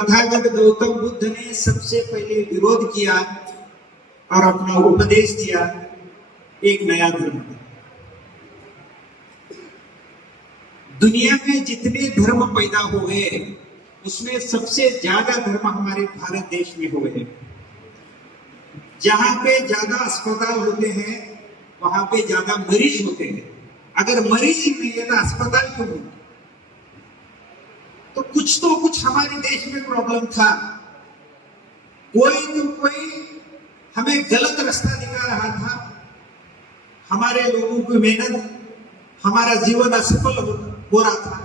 तथागत गौतम बुद्ध ने सबसे पहले विरोध किया और अपना उपदेश दिया एक नया धर्म। दुनिया में जितने धर्म पैदा हुए उसमें सबसे ज्यादा धर्म हमारे भारत देश में हुए हैं। जहां पे ज्यादा अस्पताल होते हैं वहां पे ज्यादा मरीज होते हैं। अगर मरीज ही नहीं है तो अस्पताल क्यों नहीं? तो कुछ हमारे देश में प्रॉब्लम था। कोई हमें गलत रास्ता दिखा रहा था। हमारे लोगों की मेहनत, हमारा जीवन असफल हो रहा था।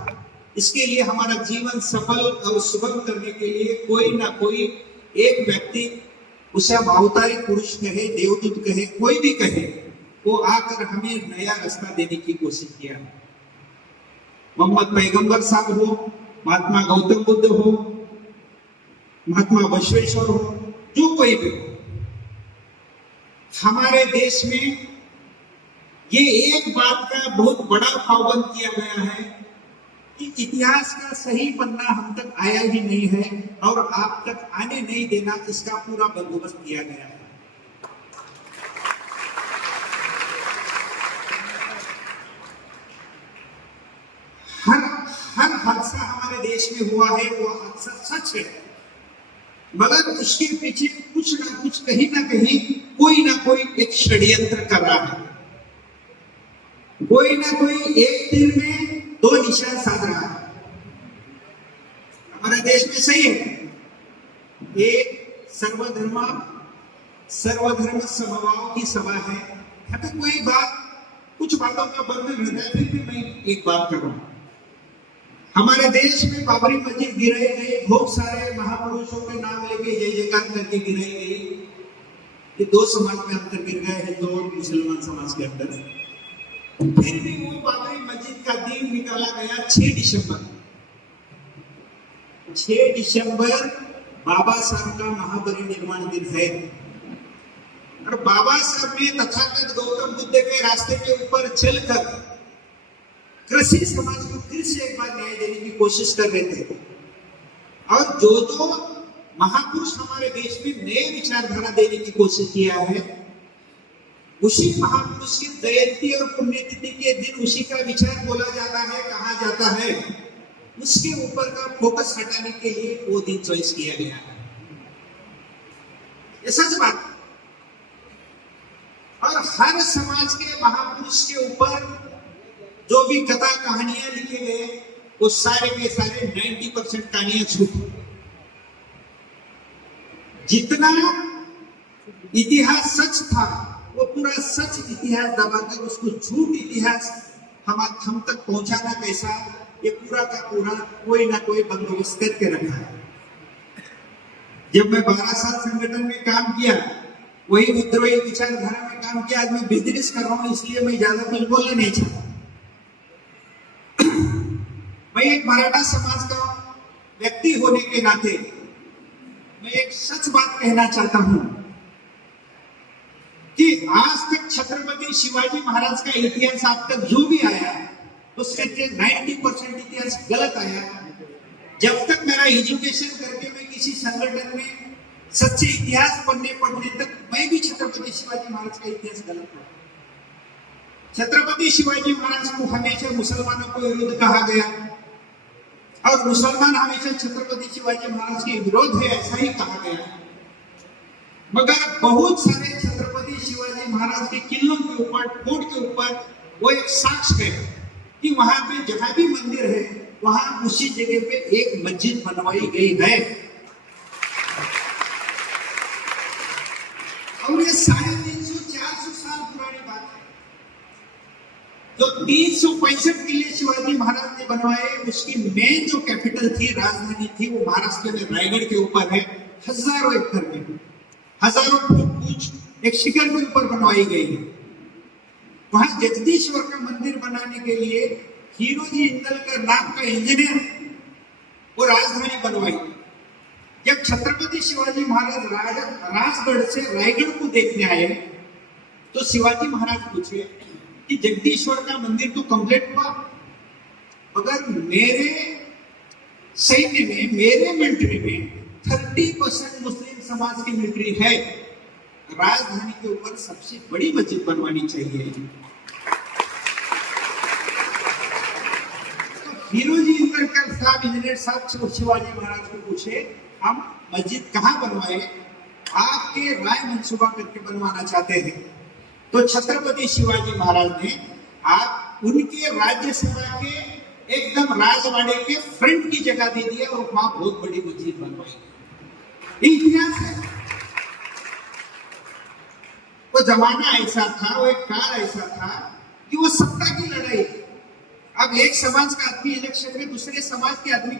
इसके लिए हमारा जीवन सफल और सुगम करने के लिए कोई ना कोई एक व्यक्ति, उसे हम अवतारी पुरुष कहे, देवदूत कहे, कोई भी कहे, वो आकर हमें नया रास्ता देने की कोशिश किया। मोहम्मद पैगंबर साहब हो, महात्मा गौतम बुद्ध हो, महात्मा बसवेश्वर हो, जो कोई भी हो, हमारे देश में ये एक बात का बहुत बड़ा पाबंद किया गया है कि इतिहास का सही पन्ना हम तक आया ही नहीं है और आप तक आने नहीं देना, इसका पूरा बंदोबस्त किया गया है। हर हादसा हमारे देश में हुआ है वो हादसा सच है, मगर उसके पीछे कुछ ना कुछ, कहीं ना कहीं कोई ना कोई एक षड्यंत्र कर रहा है। कोई ना कोई एक तीर में दो निशान साध रहा है। हमारे देश में सही है, एक सर्वधर्म समभाव की सभा है। यहाँ पे कोई बात, कुछ बातों का बंधन रहता है, फिर भी मैं एक बात कर रहा हूं। हमारे देश में बाबरी मस्जिद गिराई गई, बहुत सारे महापुरुषों के नाम लेके जय जयकार करके गिराई गई। ये दो समाज में अंतर गिर गए, हिंदू और मुसलमान समाज के अंदर। फिर भी वो बाबरी मस्जिद का दिन निकाला गया 6 दिसंबर। 6 दिसंबर बाबा साहब का महापरिनिर्वाण दिन है और बाबा साहब ने तथागत गौतम बुद्ध के रास्ते के ऊपर चलकर कृषि समाज को फिर से एक बार न्याय देने की कोशिश कर रहे थे। और जो महापुरुष हमारे देश में नए विचारधारा देने की कोशिश किया है, उसी महापुरुष की जयंती और पुण्यतिथि के दिन उसी का विचार बोला जाता है, कहा जाता है। उसके ऊपर का फोकस हटाने के लिए वो दिन चॉइस किया गया है। ये सच बात। और हर समाज के महापुरुष के ऊपर जो भी कथा कहानियां लिखे गए, वो सारे के सारे 90% कहानियां झूठ। जितना इतिहास सच था वो पूरा सच इतिहास दबाकर उसको झूठ इतिहास हम तक पहुंचाना कैसा, ये पूरा का पूरा कोई ना कोई बंदोबस्त करके रखा है। जब मैं 12 साल संगठन में काम किया, वही विद्रोही विचारधारा में काम किया। आज मैं बिजनेस कर रहा हूं, इसलिए मैं ज्यादा कुछ बोलना नहीं चाहता। मैं एक मराठा समाज का व्यक्ति होने के नाते मैं एक सच बात कहना चाहता हूं कि आज तक छत्रपति शिवाजी महाराज का इतिहास आज तक जो भी आया उसके 90% इतिहास गलत आया। जब तक मेरा एजुकेशन करके मैं किसी संगठन में सच्चे इतिहास पढ़ने तक मैं भी छत्रपति शिवाजी महाराज का इतिहास गलत पढ़ा। छत्रपति शिवाजी महाराज को हमेशा मुसलमानों को विरोध कहा गया और मुसलमान हमेशा छत्रपति शिवाजी महाराज के विरोध है, ऐसा ही कहा गया। मगर बहुत सारे छत्रपति शिवाजी महाराज के किलों के ऊपर, फोर्ट के ऊपर वो एक साक्ष्य है कि वहां पे जहां भी मंदिर है वहां उसी जगह पे एक मस्जिद बनवाई गई है। और ये 350-400 साल पुरानी बात है। जो 365 किले शिवाजी महाराज ने बनवाए, उसकी मेन जो कैपिटल थी, राजधानी थी, वो महाराष्ट्र में रायगढ़ के ऊपर है। हजारों एकड़ में, हजारों फुट ऊंच एक शिखर के ऊपर बनवाई गई है। वहां जगदीश्वर का मंदिर बनाने के लिए हीरोजी इंदलकर नाम का इंजीनियर वो राजधानी बनवाई। जब छत्रपति शिवाजी महाराज राजगढ़ से रायगढ़ को देखने आए तो शिवाजी महाराज पूछे कि जगदीश्वर का मंदिर तो कंप्लीट हुआ, मगर मेरे सैन्य में, मेरे मिलिट्री में 30% मुस्लिम समाज की मिलिट्री है। राजधानी के ऊपर सबसे बड़ी मस्जिद बनवानी चाहिए। तो हीरोजी इंद्रकर साहब, इंजीनियर साहब शिवाजी महाराज को पूछे, हम मस्जिद कहाँ बनवाए, आपके राय मंसूबा करके बनवाना चाहते हैं। तो छत्रपति शिवाजी महाराज ने आप उनके राज्यसभा के एकदम राजवाड़े के फ्रंट की जगह दे दिया और वहां बहुत बड़ी मस्जिद बनवाई। इतिहास है। वो जमाना ऐसा था, वो एक काल ऐसा था कि वो सत्ता की लड़ाई। अब एक समाज का आदमी इलेक्शन में दूसरे समाज के आदमी